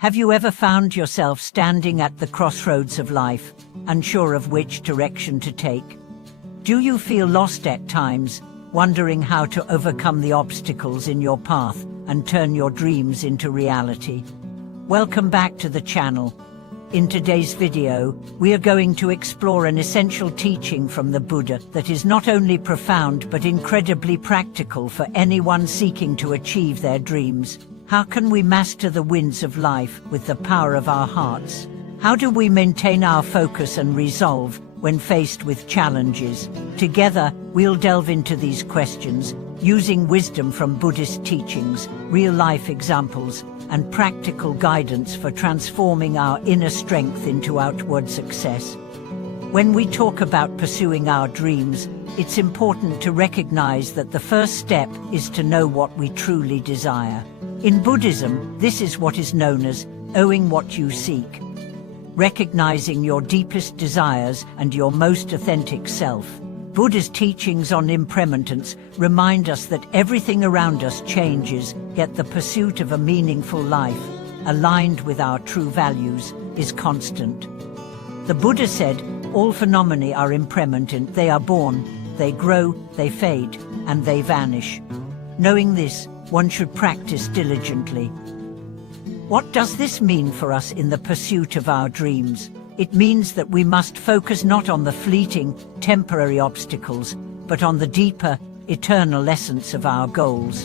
Have you ever found yourself standing at the crossroads of life, unsure of which direction to take? Do you feel lost at times, wondering how to overcome the obstacles in your path and turn your dreams into reality? Welcome back to the channel. In today's video, we are going to explore an essential teaching from the Buddha that is not only profound but incredibly practical for anyone seeking to achieve their dreams. How can we master the winds of life with the power of our hearts? How do we maintain our focus and resolve when faced with challenges? Together, we'll delve into these questions, using wisdom from Buddhist teachings, real-life examples, and practical guidance for transforming our inner strength into outward success. When we talk about pursuing our dreams, it's important to recognize that the first step is to know what we truly desire. In Buddhism, this is what is known as owning what you seek, recognizing your deepest desires and your most authentic self. Buddha's teachings on impermanence remind us that everything around us changes, yet the pursuit of a meaningful life, aligned with our true values, is constant. The Buddha said, all phenomena are impermanent. They are born, they grow, they fade, and they vanish. Knowing this, one should practice diligently. What does this mean for us in the pursuit of our dreams? It means that we must focus not on the fleeting, temporary obstacles, but on the deeper, eternal essence of our goals.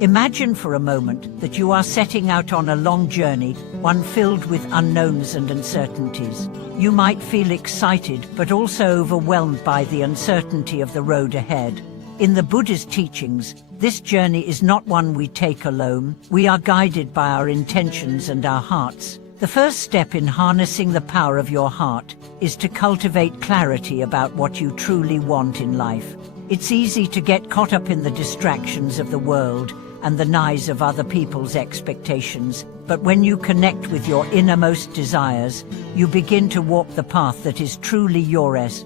Imagine for a moment that you are setting out on a long journey, one filled with unknowns and uncertainties. You might feel excited but also overwhelmed by the uncertainty of the road ahead. In the Buddha's teachings, this journey is not one we take alone. We are guided by our intentions and our hearts. The first step in harnessing the power of your heart is to cultivate clarity about what you truly want in life. It's easy to get caught up in the distractions of the world and the noise of other people's expectations, but when you connect with your innermost desires, you begin to walk the path that is truly yours.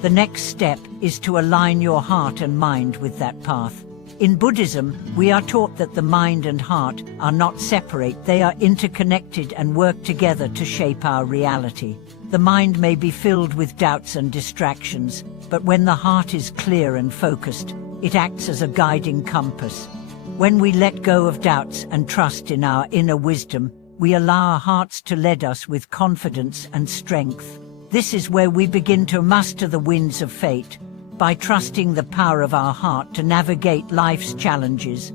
The next step is to align your heart and mind with that path. In Buddhism, we are taught that the mind and heart are not separate, they are interconnected and work together to shape our reality. The mind may be filled with doubts and distractions, but when the heart is clear and focused, it acts as a guiding compass. When we let go of doubts and trust in our inner wisdom, we allow our hearts to lead us with confidence and strength. This is where we begin to master the winds of fate, by trusting the power of our heart to navigate life's challenges.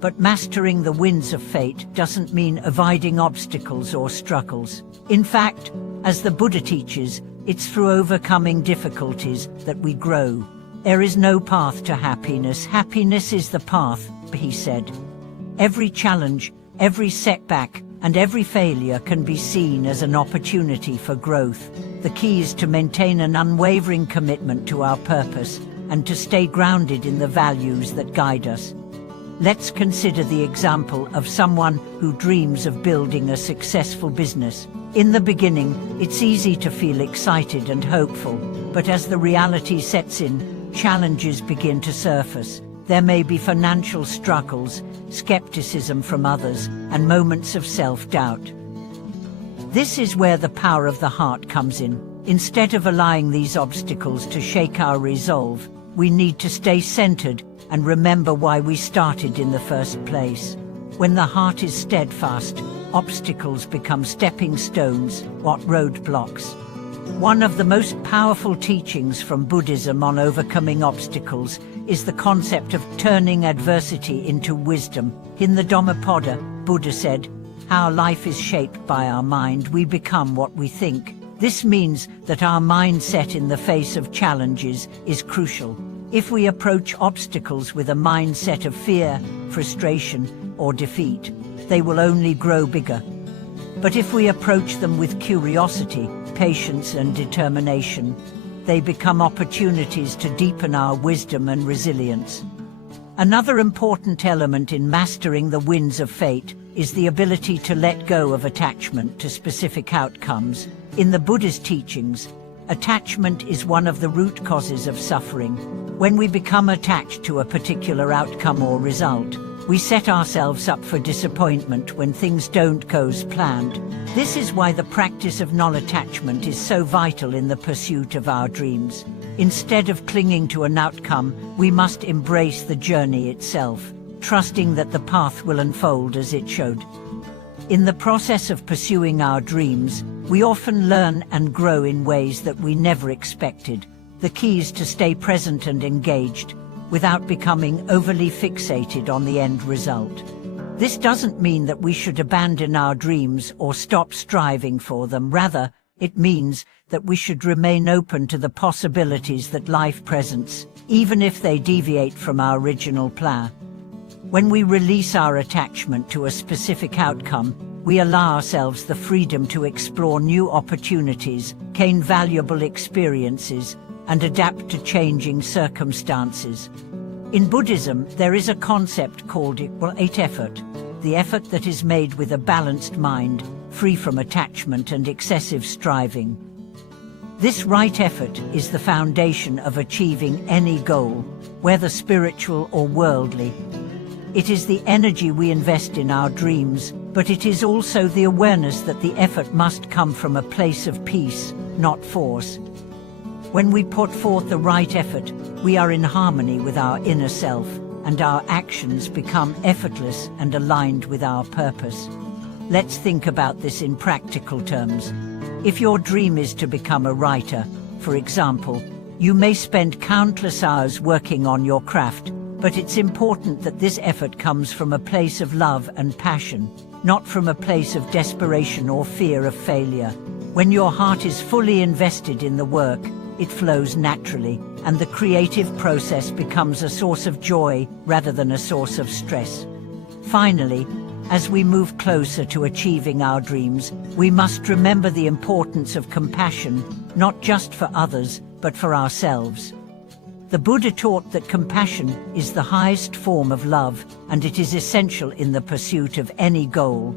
But mastering the winds of fate doesn't mean avoiding obstacles or struggles. In fact, as the Buddha teaches, it's through overcoming difficulties that we grow. There is no path to happiness. Happiness is the path, he said. Every challenge, every setback, and every failure can be seen as an opportunity for growth. The key is to maintain an unwavering commitment to our purpose and to stay grounded in the values that guide us. Let's consider the example of someone who dreams of building a successful business. In the beginning, it's easy to feel excited and hopeful, but as the reality sets in, challenges begin to surface. There may be financial struggles, skepticism from others, and moments of self-doubt. This is where the power of the heart comes in. Instead of allowing these obstacles to shake our resolve, we need to stay centered and remember why we started in the first place. When the heart is steadfast, obstacles become stepping stones, not roadblocks. One of the most powerful teachings from Buddhism on overcoming obstacles is the concept of turning adversity into wisdom. In the Dhammapada, Buddha said, our life is shaped by our mind. We become what we think. This means that our mindset in the face of challenges is crucial. If we approach obstacles with a mindset of fear, frustration, or defeat, they will only grow bigger. But if we approach them with curiosity, patience, and determination, they become opportunities to deepen our wisdom and resilience. Another important element in mastering the winds of fate is the ability to let go of attachment to specific outcomes. In the Buddha's teachings, attachment is one of the root causes of suffering. When we become attached to a particular outcome or result, We set ourselves up for disappointment when things don't go as planned. This is why the practice of non-attachment is so vital in the pursuit of our dreams. Instead of clinging to an outcome, we must embrace the journey itself, trusting that the path will unfold as it should. In the process of pursuing our dreams, we often learn and grow in ways that we never expected. The key is to stay present and engaged, without becoming overly fixated on the end result. This doesn't mean that we should abandon our dreams or stop striving for them. Rather, it means that we should remain open to the possibilities that life presents, even if they deviate from our original plan. When we release our attachment to a specific outcome, we allow ourselves the freedom to explore new opportunities, gain valuable experiences, and adapt to changing circumstances. In Buddhism, there is a concept called right effort, the effort that is made with a balanced mind, free from attachment and excessive striving. This right effort is the foundation of achieving any goal, whether spiritual or worldly. It is the energy we invest in our dreams, but it is also the awareness that the effort must come from a place of peace, not force. When we put forth the right effort, we are in harmony with our inner self, and our actions become effortless and aligned with our purpose. Let's think about this in practical terms. If your dream is to become a writer, for example, you may spend countless hours working on your craft, but it's important that this effort comes from a place of love and passion, not from a place of desperation or fear of failure. When your heart is fully invested in the work, it flows naturally, and the creative process becomes a source of joy rather than a source of stress. Finally, as we move closer to achieving our dreams, we must remember the importance of compassion, not just for others, but for ourselves. The Buddha taught that compassion is the highest form of love, and it is essential in the pursuit of any goal.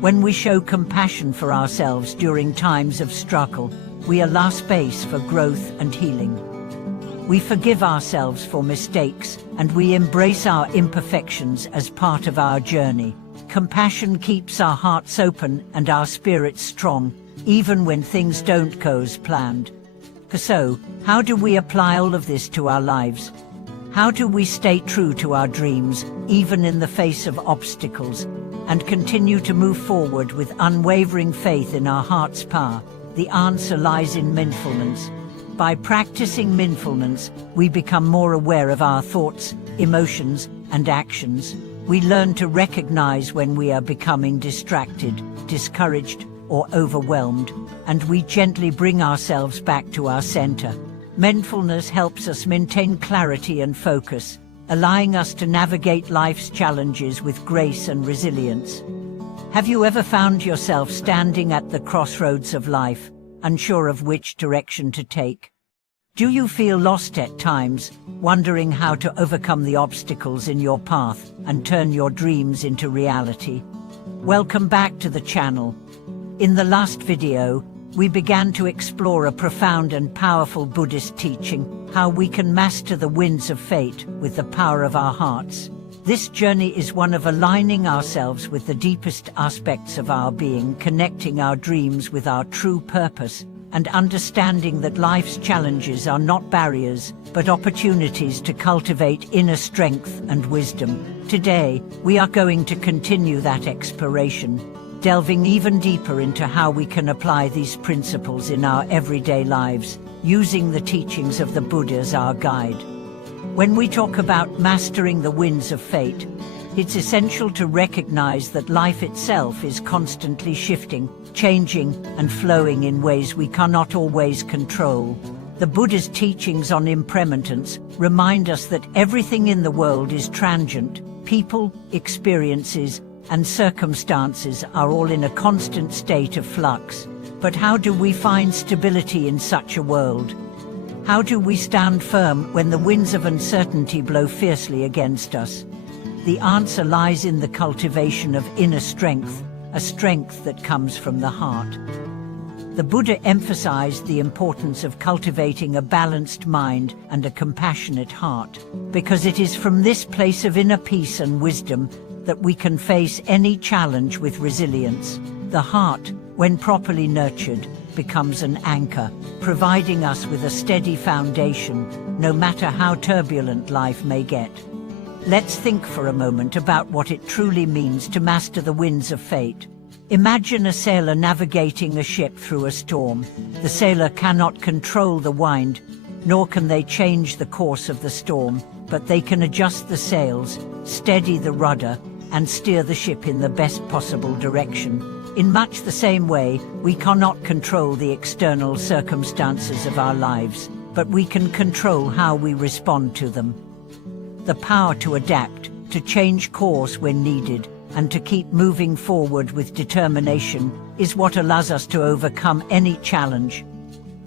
When we show compassion for ourselves during times of struggle, we allow space for growth and healing. We forgive ourselves for mistakes, and we embrace our imperfections as part of our journey. Compassion keeps our hearts open and our spirits strong, even when things don't go as planned. So, how do we apply all of this to our lives? How do we stay true to our dreams, even in the face of obstacles, and continue to move forward with unwavering faith in our heart's power? The answer lies in mindfulness. By practicing mindfulness, we become more aware of our thoughts, emotions, and actions. We learn to recognize when we are becoming distracted, discouraged, or overwhelmed, and we gently bring ourselves back to our center. Mindfulness helps us maintain clarity and focus, allowing us to navigate life's challenges with grace and resilience. Have you ever found yourself standing at the crossroads of life, unsure of which direction to take? Do you feel lost at times, wondering how to overcome the obstacles in your path and turn your dreams into reality? Welcome back to the channel. In the last video, we began to explore a profound and powerful Buddhist teaching, how we can master the winds of fate with the power of our hearts. This journey is one of aligning ourselves with the deepest aspects of our being, connecting our dreams with our true purpose, and understanding that life's challenges are not barriers, but opportunities to cultivate inner strength and wisdom. Today, we are going to continue that exploration, delving even deeper into how we can apply these principles in our everyday lives, using the teachings of the Buddha as our guide. When we talk about mastering the winds of fate, it's essential to recognize that life itself is constantly shifting, changing, and flowing in ways we cannot always control. The Buddha's teachings on impermanence remind us that everything in the world is transient. People, experiences, and circumstances are all in a constant state of flux. But how do we find stability in such a world? How do we stand firm when the winds of uncertainty blow fiercely against us? The answer lies in the cultivation of inner strength, a strength that comes from the heart. The Buddha emphasized the importance of cultivating a balanced mind and a compassionate heart, because it is from this place of inner peace and wisdom that we can face any challenge with resilience. The heart, when properly nurtured, becomes an anchor, providing us with a steady foundation, no matter how turbulent life may get. Let's think for a moment about what it truly means to master the winds of fate. Imagine a sailor navigating a ship through a storm. The sailor cannot control the wind, nor can they change the course of the storm, but they can adjust the sails, steady the rudder, and steer the ship in the best possible direction. In much the same way, we cannot control the external circumstances of our lives, but we can control how we respond to them. The power to adapt, to change course when needed, and to keep moving forward with determination is what allows us to overcome any challenge.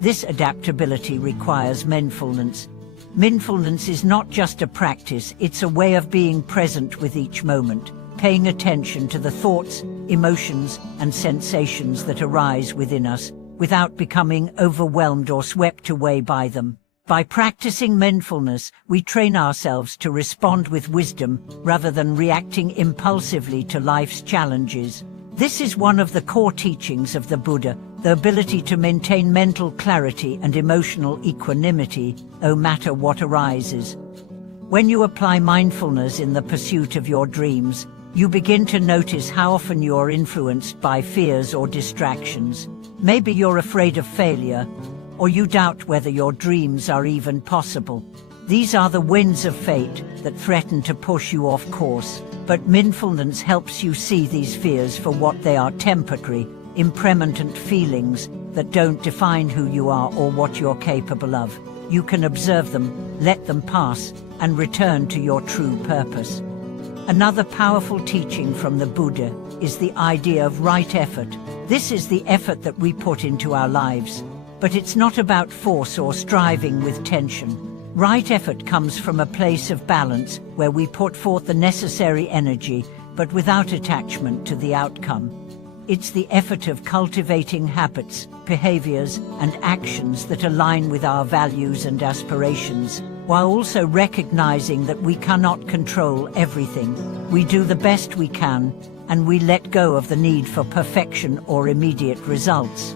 This adaptability requires mindfulness. Mindfulness is not just a practice, it's a way of being present with each moment, paying attention to the thoughts, emotions, and sensations that arise within us, without becoming overwhelmed or swept away by them. By practicing mindfulness, we train ourselves to respond with wisdom rather than reacting impulsively to life's challenges. This is one of the core teachings of the Buddha, the ability to maintain mental clarity and emotional equanimity, no matter what arises. When you apply mindfulness in the pursuit of your dreams, you begin to notice how often you are influenced by fears or distractions. Maybe you're afraid of failure, or you doubt whether your dreams are even possible. These are the winds of fate that threaten to push you off course, but mindfulness helps you see these fears for what they are: temporary, impermanent feelings that don't define who you are or what you're capable of. You can observe them, let them pass, and return to your true purpose. Another powerful teaching from the Buddha is the idea of right effort. This is the effort that we put into our lives. But it's not about force or striving with tension. Right effort comes from a place of balance where we put forth the necessary energy, but without attachment to the outcome. It's the effort of cultivating habits, behaviors, and actions that align with our values and aspirations, while also recognizing that we cannot control everything. We do the best we can, and we let go of the need for perfection or immediate results.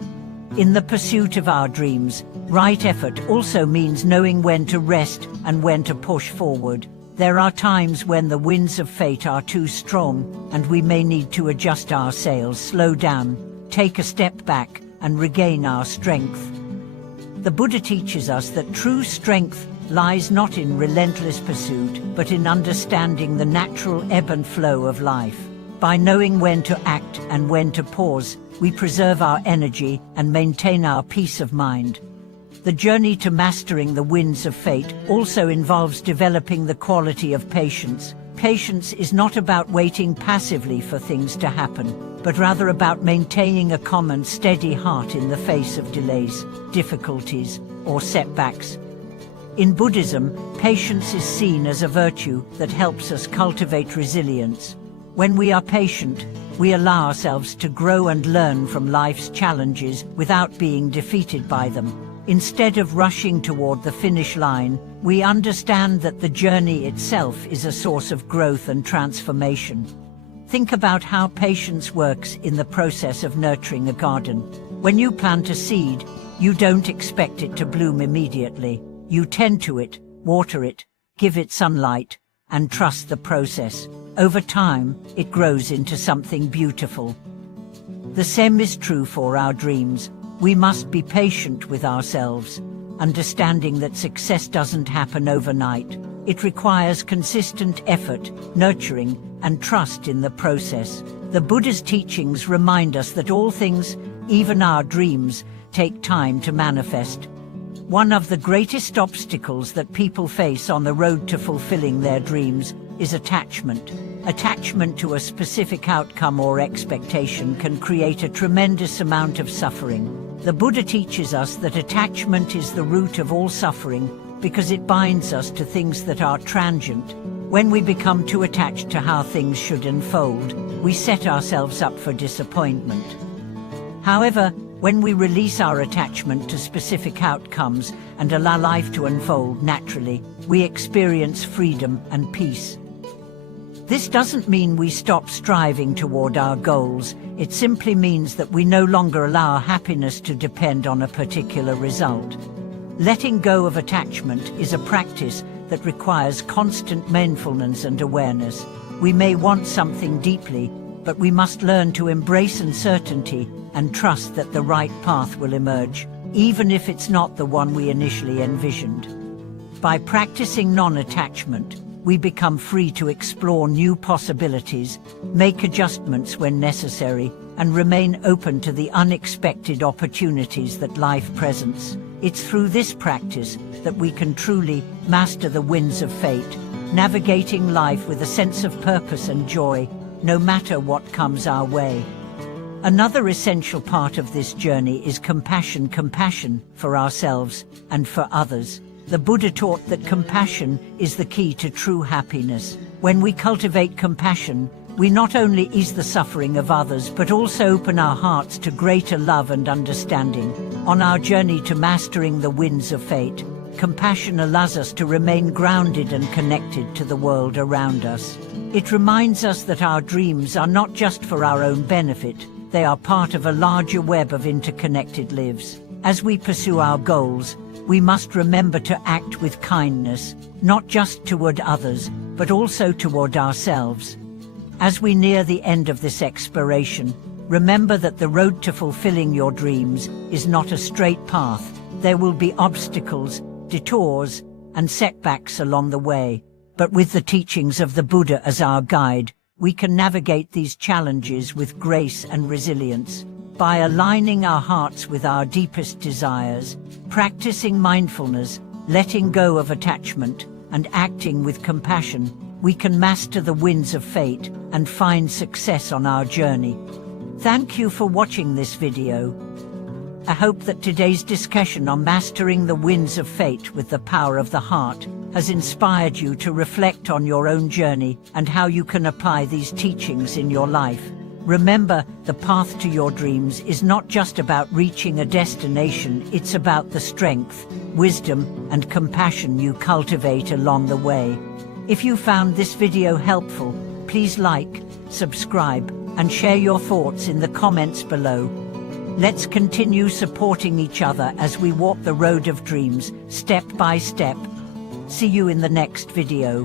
In the pursuit of our dreams, right effort also means knowing when to rest and when to push forward. There are times when the winds of fate are too strong, and we may need to adjust our sails, slow down, take a step back, and regain our strength. The Buddha teaches us that true strength lies not in relentless pursuit, but in understanding the natural ebb and flow of life. By knowing when to act and when to pause, we preserve our energy and maintain our peace of mind. The journey to mastering the winds of fate also involves developing the quality of patience. Patience is not about waiting passively for things to happen, but rather about maintaining a calm and steady heart in the face of delays, difficulties, or setbacks. In Buddhism, patience is seen as a virtue that helps us cultivate resilience. When we are patient, we allow ourselves to grow and learn from life's challenges without being defeated by them. Instead of rushing toward the finish line, we understand that the journey itself is a source of growth and transformation. Think about how patience works in the process of nurturing a garden. When you plant a seed, you don't expect it to bloom immediately. You tend to it, water it, give it sunlight, and trust the process. Over time, it grows into something beautiful. The same is true for our dreams. We must be patient with ourselves, understanding that success doesn't happen overnight. It requires consistent effort, nurturing, and trust in the process. The Buddha's teachings remind us that all things, even our dreams, take time to manifest. One of the greatest obstacles that people face on the road to fulfilling their dreams is attachment. Attachment to a specific outcome or expectation can create a tremendous amount of suffering. The Buddha teaches us that attachment is the root of all suffering because it binds us to things that are transient. When we become too attached to how things should unfold, we set ourselves up for disappointment. However, When we release our attachment to specific outcomes and allow life to unfold naturally, we experience freedom and peace. This doesn't mean we stop striving toward our goals. It simply means that we no longer allow our happiness to depend on a particular result. Letting go of attachment is a practice that requires constant mindfulness and awareness. We may want something deeply, but we must learn to embrace uncertainty and trust that the right path will emerge, even if it's not the one we initially envisioned. By practicing non-attachment, we become free to explore new possibilities, make adjustments when necessary, and remain open to the unexpected opportunities that life presents. It's through this practice that we can truly master the winds of fate, navigating life with a sense of purpose and joy, no matter what comes our way. Another essential part of this journey is compassion for ourselves and for others. The Buddha taught that compassion is the key to true happiness. When we cultivate compassion, we not only ease the suffering of others but also open our hearts to greater love and understanding. On our journey to mastering the winds of fate, compassion allows us to remain grounded and connected to the world around us. It reminds us that our dreams are not just for our own benefit, they are part of a larger web of interconnected lives. As we pursue our goals, we must remember to act with kindness, not just toward others, but also toward ourselves. As we near the end of this exploration, remember that the road to fulfilling your dreams is not a straight path. There will be obstacles, detours, and setbacks along the way. But with the teachings of the Buddha as our guide, we can navigate these challenges with grace and resilience. By aligning our hearts with our deepest desires, practicing mindfulness, letting go of attachment, and acting with compassion, we can master the winds of fate and find success on our journey. Thank you for watching this video. I hope that today's discussion on mastering the winds of fate with the power of the heart has inspired you to reflect on your own journey and how you can apply these teachings in your life. Remember, the path to your dreams is not just about reaching a destination, it's about the strength, wisdom, and compassion you cultivate along the way. If you found this video helpful, please like, subscribe, and share your thoughts in the comments below. Let's continue supporting each other as we walk the road of dreams, step by step. See you in the next video.